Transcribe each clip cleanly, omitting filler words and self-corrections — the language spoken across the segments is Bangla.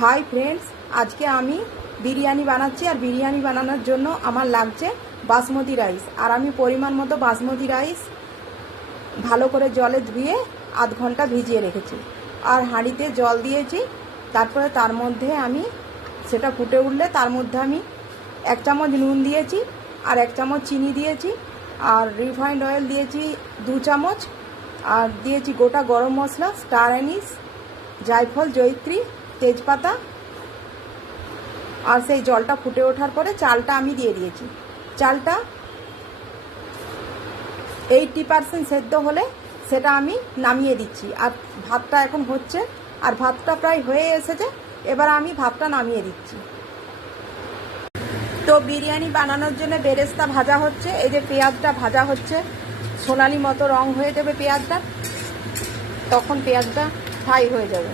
हाई फ्रेंड्स, आज के आमी बिरियानी बानाচ্ছি और बिरियानी बानाনোর জন্য আমার লাগছে बासमती राइस और आमी परिमाण मतो बासमती राइस ভালো করে জলে ধুয়ে আধ ঘন্টা ভিজিয়ে রেখেছি আর হাঁড়িতে জল দিয়েছি। তারপরে তার মধ্যে আমি সেটা ফুটে উঠলে তার মধ্যে আমি 1 চামচ নুন দিয়েছি আর 1 চামচ চিনি দিয়েছি আর রিফাইন্ড অয়েল দিয়েছি 2 চামচ আর দিয়েছি গোটা গরম মশলা, স্টার অ্যানিস, জায়ফল, জয়িত্রী, তেজপাতা। আর সেই জলটা ফুটে ওঠার পরে চালটা আমি দিয়ে দিয়েছি। চালটা 80% সেদ্ধ হলে সেটা আমি নামিয়ে দিচ্ছি। আর ভাতটা এখন হচ্ছে আর ভাতটা প্রায় হয়ে এসেছে, এবার আমি ভাতটা নামিয়ে দিচ্ছি। তো বিরিয়ানি বানানোর জন্য বেরেস্তা ভাজা হচ্ছে। এই যে পেঁয়াজটা ভাজা হচ্ছে, সোনালি মতো রং হয়ে যাবে পেঁয়াজটা, তখন পেঁয়াজটা ফ্রাই হয়ে যাবে।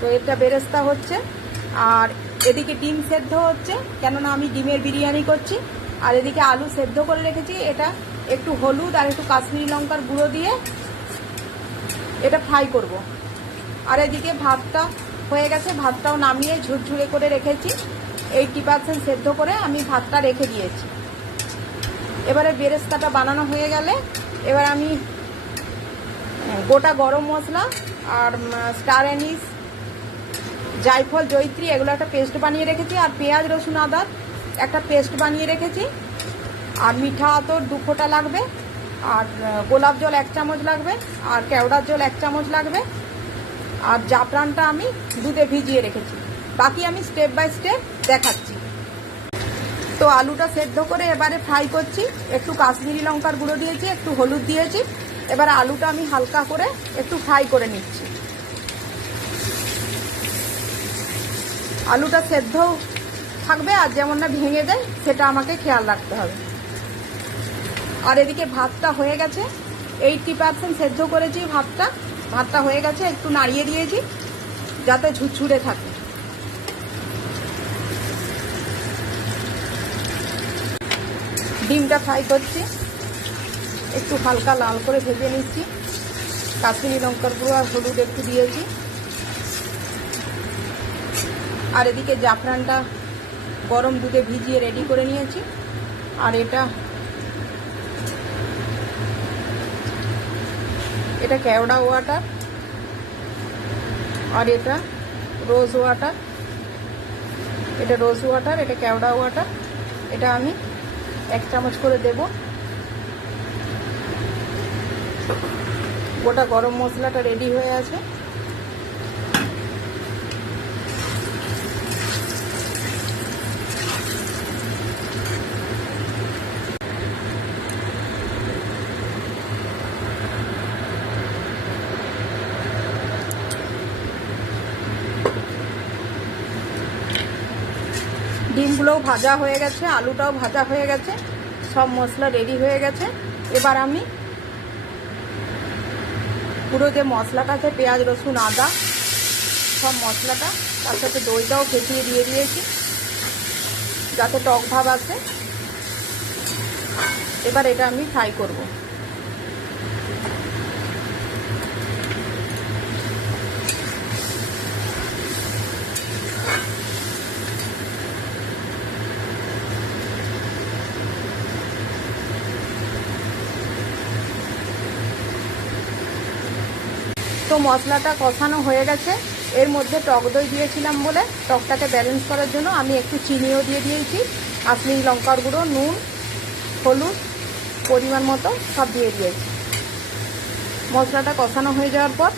তো এটা বেরেস্তা হচ্ছে আর এদিকে ডিম সেদ্ধ হচ্ছে, কেননা আমি ডিমের বিরিয়ানি করছি। আর এদিকে আলু সেদ্ধ করে রেখেছি, এটা একটু হলুদ আর একটু কাশ্মীরি লঙ্কার গুঁড়ো দিয়ে এটা ফ্রাই করব। আর এদিকে ভাতটা হয়ে গেছে, ভাতটাও নামিয়ে ঝুরঝুরে করে রেখেছি। 80% সেদ্ধ করে আমি ভাতটা রেখে দিয়েছি। এবারে বেরেস্তাটা বানানো হয়ে গেলে এবার আমি গোটা গরম মশলা আর স্টার অ্যানিস, জায়ফল, জয়িত্রী এগুলো একটা পেস্ট বানিয়ে রেখেছি। আর পেঁয়াজ, রসুন, আদার একটা পেস্ট বানিয়ে রেখেছি। আর মিঠা আতর 2 ফোঁটা লাগবে আর গোলাপ জল 1 চামচ লাগবে আর কেওড়ার জল 1 চামচ লাগবে। আর জাফরানটা আমি দুধে ভিজিয়ে রেখেছি। বাকি আমি স্টেপ বাই স্টেপ দেখাচ্ছি। তো আলুটা সেদ্ধ করে এবারে ফ্রাই করছি। একটু কাশ্মীরি লঙ্কার গুঁড়ো দিয়েছি, একটু হলুদ দিয়েছি। এবার আলুটা আমি হালকা করে একটু ফ্রাই করে নিচ্ছি। আলুটা সেদ্ধ থাকবে আর যেমন না ভেঙে যায় সেটা আমাকে খেয়াল রাখতে হবে। আর এদিকে ভাতটা হয়ে গেছে, 80% সেদ্ধ করেছি ভাতটা হয়ে গেছে। একটু নাড়িয়ে দিয়েছি যাতে ঝুরঝুরে থাকে। ডিমটা ফ্রাই করছি, একটু হালকা লাল করে ভেজে নিচ্ছি। কাশ্মীরি লঙ্কার গুঁড়ো আর হলুদ একটু দিয়েছি। আর এদিকে জাফরানটা গরম দুধে ভিজিয়ে রেডি করে নিয়েছি। আর এটা কেওড়া ওয়াটার আর এটা রোজ ওয়াটার। এটা রোজ ওয়াটার, এটা কেওড়া ওয়াটার। এটা আমি 1 চামচ করে দেব। গোটা গরম মশলাটা রেডি হয়ে আছে। ডিমগুলোও ভাজা হয়ে গেছে, আলুটাও ভাজা হয়ে গেছে, সব মশলা রেডি হয়ে গেছে। এবার আমি পুরো যে মশলাটা আছে, পেঁয়াজ, রসুন, আদা, সব মশলাটা তার সাথে দইটাও ফেটিয়ে দিয়ে দিয়েছি যাতে টক ভাব আসে। এবার এটা আমি ফ্রাই করব। তো মশলাটা কষানো হয়ে গেছে। এর মধ্যে টক দই দিয়েছিলাম বলে টকটাকে ব্যালেন্স করার জন্য আমি একটু চিনিও দিয়ে দিয়েছি। কাশ্মীরি লঙ্কার গুঁড়ো, নুন, হলুদ পরিমাণ মতো সব দিয়ে দিয়েছি। মশলাটা কষানো হয়ে যাওয়ার পর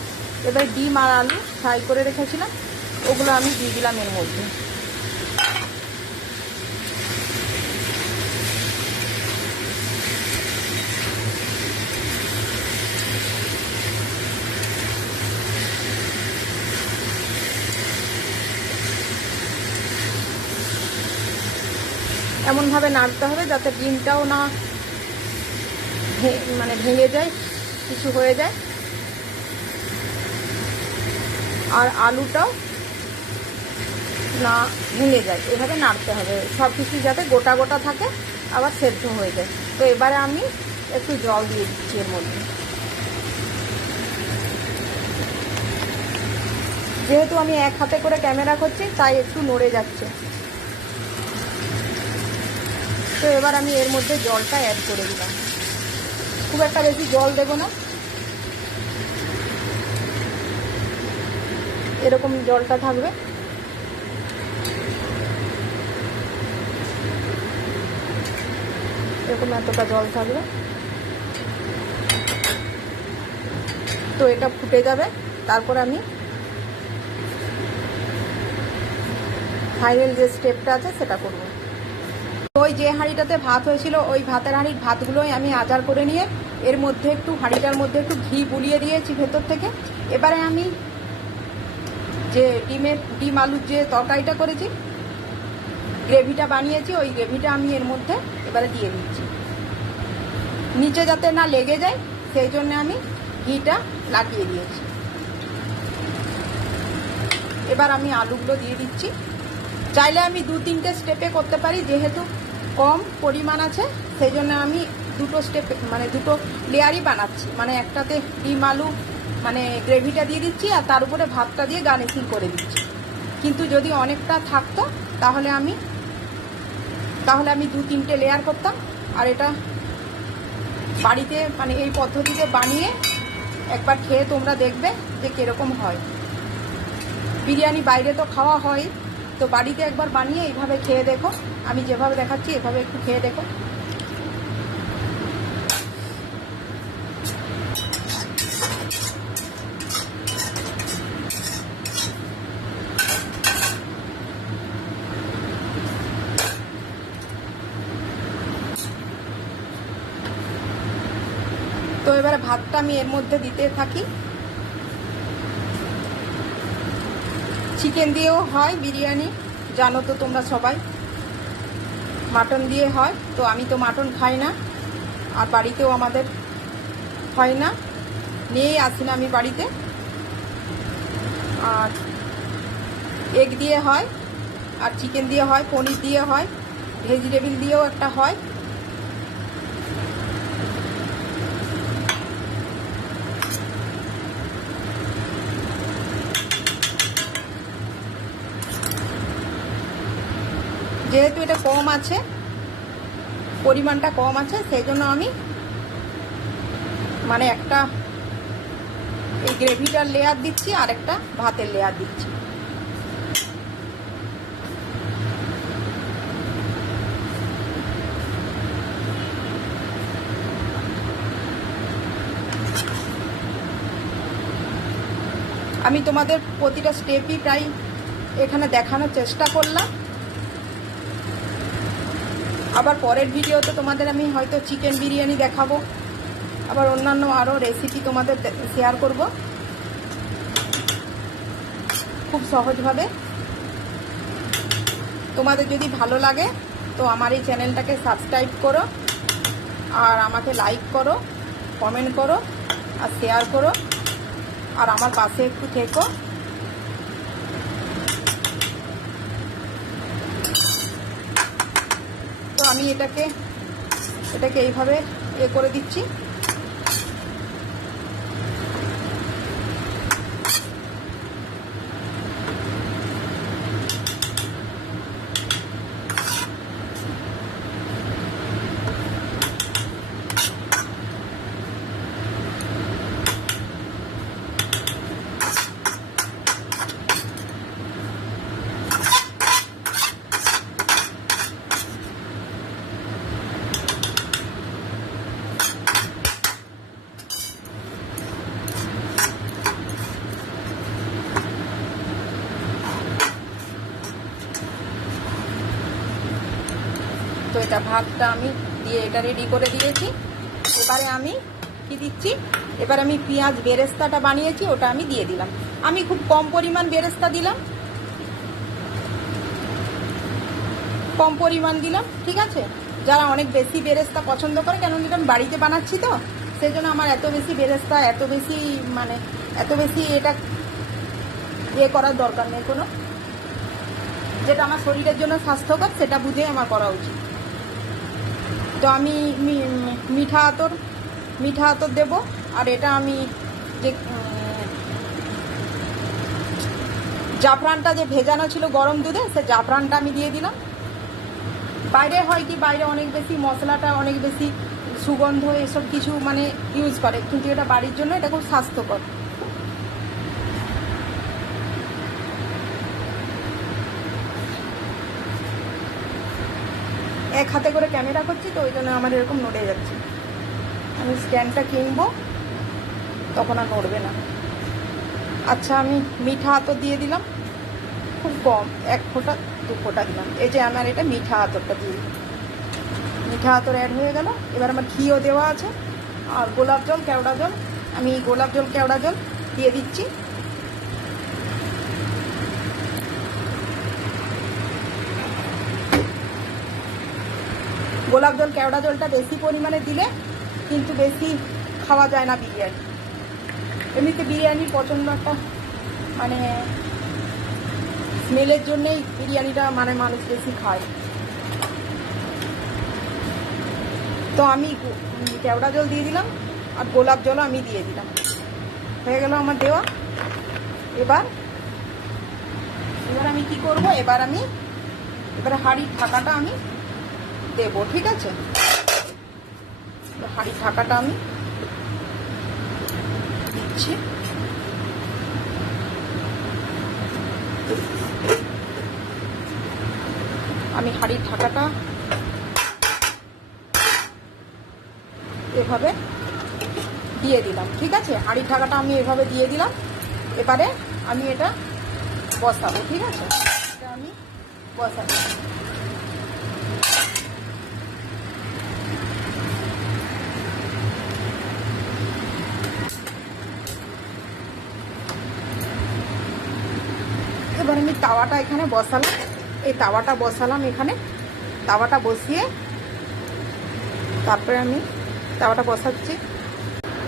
এবার ডিম আর আলু ফ্রাই করে রেখেছিলাম ওগুলো আমি দিয়ে দিলাম এর মধ্যে। এমনভাবে নাড়তে হবে যাতে ডিমটাও না ভেঙে যায়, কিছু হয়ে যায়। আর আলুটাও না ভেঙে যায়, এভাবে নাড়তে হবে। সব কিছু যাতে গোটা গোটা থাকে আবার সেদ্ধ হয়ে যায়। তো এবারে আমি একটু জল দিয়ে দিচ্ছি এর মধ্যে। যেহেতু আমি এক হাতে করে ক্যামেরা করছি তাই একটু নড়ে যাচ্ছে। তো এবার আমি এর মধ্যে জলটা অ্যাড করে দিলাম। খুব একটা বেশি জল দেব না, এরকম জলটা থাকবে। এরকম এতটা জল থাকবে। তো এটা ফুটে যাবে, তারপর আমি ফাইনাল যে স্টেপটা আছে সেটা করব। ওই যে হাঁড়িটাতে ভাত হয়েছিল ওই ভাতের হাঁড়ির ভাতগুলোই আমি আজার করে নিয়ে এর মধ্যে একটু হাঁড়িটার মধ্যে একটু ঘি বুলিয়ে দিয়েছি ভেতর থেকে। এবারে আমি যে ডিম আলুর যে তরকারিটা করেছি, গ্রেভিটা বানিয়েছি, ওই গ্রেভিটা আমি এর মধ্যে এবারে দিয়ে দিচ্ছি। নিচে যাতে না লেগে যায় সেই জন্য আমি ঘিটা লাগিয়ে দিয়েছি। এবার আমি আলুগুলো দিয়ে দিচ্ছি। চাইলে আমি 2-3টে স্টেপে করতে পারি, যেহেতু কম পরিমাণ আছে সেই জন্য আমি দুটো স্টেপে মানে দুটো লেয়ারই বানাচ্ছি। মানে একটাতে ডিম আলু মানে গ্রেভিটা দিয়ে দিচ্ছি আর তার উপরে ভাতটা দিয়ে গার্নিশিং করে দিচ্ছি। কিন্তু যদি অনেকটা থাকতো তাহলে আমি 2-3টে লেয়ার করতাম। আর এটা বাড়িতে মানে এই পদ্ধতিতে বানিয়ে একবার খেয়ে তোমরা দেখবে যে কীরকম হয়। বিরিয়ানি বাইরে তো খাওয়া হয়, তো বাড়িতে একবার বানিয়ে এইভাবে খেয়ে দেখো। আমি যেভাবে দেখাচ্ছি এভাবে একটু খেয়ে দেখো। তো এবারে ভাতটা আমি এর মধ্যে দিতে থাকি। চিকেন দিয়েও হয় বিরিয়ানি, জানো তো তোমরা সবাই। মাটন দিয়ে হয়, তো আমি তো মাটন খাই না, আর বাড়িতেও আমাদের হয় না, নিয়েই আসি না আমি বাড়িতে। আর এগ দিয়ে হয়, আর চিকেন দিয়ে হয়, পনির দিয়ে হয়, ভেজিটেবিল দিয়েও একটা হয়। যেহেতু এটা কম আছে, পরিমাণটা কম আছে, সেই জন্য আমি মানে একটা এই গ্রেভিটার লেয়ার দিচ্ছি আর একটা ভাতের লেয়ার দিচ্ছি। আমি তোমাদের প্রতিটা স্টেপই প্রায় এখানে দেখানোর চেষ্টা করলাম। আবার পরের ভিডিওতে তোমাদের আমি হয়তো চিকেন বিরিয়ানি দেখাবো, আবার অন্যান্য আরও রেসিপি তোমাদের শেয়ার করব খুব সহজভাবে। তোমাদের যদি ভালো লাগে তো আমার এই চ্যানেলটাকে সাবস্ক্রাইব করো, আর আমাকে লাইক করো, কমেন্ট করো, আর শেয়ার করো, আর আমার পাশে একটু থেকো। তো আমি এটাকে এইভাবে করে দিচ্ছি। তো এটা ভাতটা আমি দিয়ে এটা রেডি করে দিয়েছি। এবারে আমি কি দিচ্ছি, এবার আমি পেঁয়াজ বেরেস্তাটা বানিয়েছি ওটা আমি দিয়ে দিলাম। আমি খুব কম পরিমাণ বেরেস্তা দিলাম, কম পরিমাণ দিলাম, ঠিক আছে। যারা অনেক বেশি বেরেস্তা পছন্দ করে, কেন এটা আমি বাড়িতে বানাচ্ছি তো সেই জন্য আমার এত বেশি বেরেস্তা এত বেশি এটা করার দরকার নেই কোনো। যেটা আমার শরীরের জন্য স্বাস্থ্যকর সেটা বুঝে আমার করা উচিত। তো আমি মিঠা আতর দেব। আর এটা আমি যে জাফরানটা যে ভেজানো ছিল গরম দুধে, সে জাফরানটা আমি দিয়ে দিলাম। বাইরে হয় কি, বাইরে অনেক বেশি মশলাটা অনেক বেশি সুগন্ধ এসব কিছু মানে ইউজ করে, কিন্তু এটা বাড়ির জন্য এটা খুব স্বাস্থ্যকর। এক হাতে করে ক্যামেরা করছি তো ওই জন্য আমার এরকম নড়ে যাচ্ছে। আমি স্ট্যান্ডটা কিনবো, তখন আর নড়বে না। আচ্ছা, আমি মিঠা আতর দিয়ে দিলাম খুব কম, 1 ফোঁটা 2 ফোঁটা দিলাম। এই যে আমার এটা মিঠা আতরটা দিয়ে দিলাম, মিঠা আতর অ্যাড হয়ে গেল। এবার আমার ঘিও দেওয়া আছে, আর গোলাপ জল কেওড়া জল, আমি গোলাপ জল কেওড়া জল দিয়ে দিচ্ছি। গোলাপ জল কেওড়া জলটা বেশি পরিমাণে দিলে কিন্তু বেশি খাওয়া যায় না বিরিয়ানি। এমনিতে বিরিয়ানির প্রচণ্ড একটা মানে স্মেলের জন্যেই বিরিয়ানিটা মানে মানুষ বেশি খায়। তো আমি কেওড়া জল দিয়ে দিলাম, আর গোলাপ জলও আমি দিয়ে দিলাম। হয়ে গেল আমার দেওয়া। এবার আমি কি করব, এবার হাঁড়ির ঢাকাটা আমি দেবো, ঠিক আছে? হাঁড়ির ঢাকাটা আমি দিচ্ছি। আমি হাঁড়ির ঢাকাটা এভাবে দিয়ে দিলাম, ঠিক আছে? হাঁড়ির ঢাকাটা আমি এভাবে দিয়ে দিলাম। এবারে আমি এটা বসাবো, ঠিক আছে? এটা আমি বসাবো। এবার আমি তাওয়াটা এখানে বসালাম, এই তাওয়াটা বসালাম এখানে। তাওয়াটা বসিয়ে তারপরে আমি তাওয়াটা বসাচ্ছি।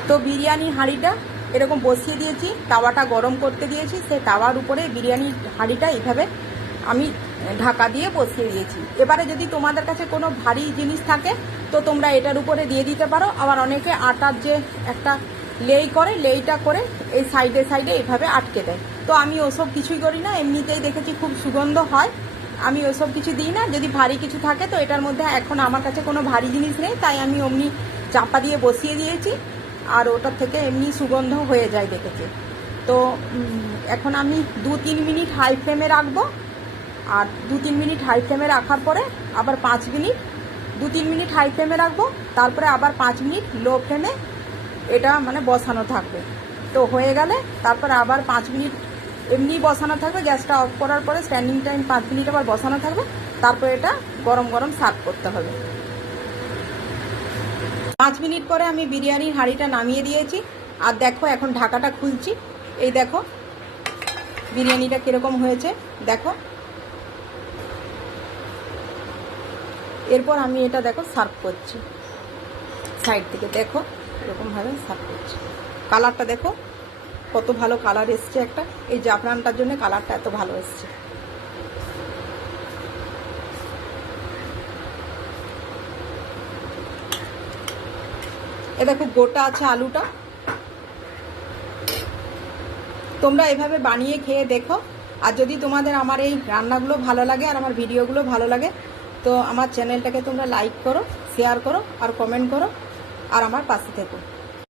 তো বিরিয়ানি হাঁড়িটা এরকম বসিয়ে দিয়েছি, তাওয়াটা গরম করতে দিয়েছি। সেই তাওয়ার উপরে বিরিয়ানি হাঁড়িটা এইভাবে আমি ঢাকা দিয়ে বসিয়ে দিয়েছি। এবারে যদি তোমাদের কাছে কোনো ভারী জিনিস থাকে তো তোমরা এটার উপরে দিয়ে দিতে পারো। আবার অনেকে আটার যে একটা লেই করে, লেইটা করে এই সাইডে সাইডে এইভাবে আটকে দেয়। তো আমি ওসব কিছুই করি না, এমনিতেই দেখেছি খুব সুগন্ধ হয়, আমি ওসব কিছু দিই না। যদি ভারী কিছু থাকে তো এটার মধ্যে এখন আমার কাছে কোনো ভারী জিনিস নেই, তাই আমি অমনি চাপা দিয়ে বসিয়ে দিয়েছি, আর ওটার থেকে এমনি সুগন্ধ হয়ে যায় দেখেছি। তো এখন আমি 2-3 মিনিট হাই ফ্লেমে রাখবো, আর 2-3 মিনিট হাই ফ্লেমে রাখার পরে আবার 5 মিনিট 2-3 মিনিট হাই ফ্লেমে রাখবো, তারপরে আবার 5 মিনিট লো ফ্লেমে এটা মানে বসানো থাকবে। তো হয়ে গেলে তারপরে আবার 5 মিনিট এমনি বসানো থাকবে, গ্যাসটা অফ করার পরে স্ট্যান্ডিং টাইম 5 মিনিট আবার বসানো থাকবে। তারপরে এটা গরম গরম সার্ভ করতে হবে। 5 মিনিট পরে আমি বিরিয়ানির হাঁড়িটা নামিয়ে দিয়েছি, আর দেখো এখন ঢাকাটা খুলছি। এই দেখো বিরিয়ানিটা কীরকম হয়েছে, দেখো। এরপর আমি এটা দেখো সার্ভ করছি, সাইড থেকে দেখো এরকমভাবে সার্ভ করছি। কালারটা দেখো কত ভালো কালার এসছে একটা, এই জাফরানটার জন্য কালারটা এত ভালো এসছে। এ দেখো গোটা আছে আলুটা। তোমরা এভাবে বানিয়ে খেয়ে দেখো। আর যদি তোমাদের আমার এই রান্নাগুলো ভালো লাগে আর আমার ভিডিওগুলো ভালো লাগে তো আমার চ্যানেলটাকে তোমরা লাইক করো, শেয়ার করো আর কমেন্ট করো, আর আমার পাশে থেকো।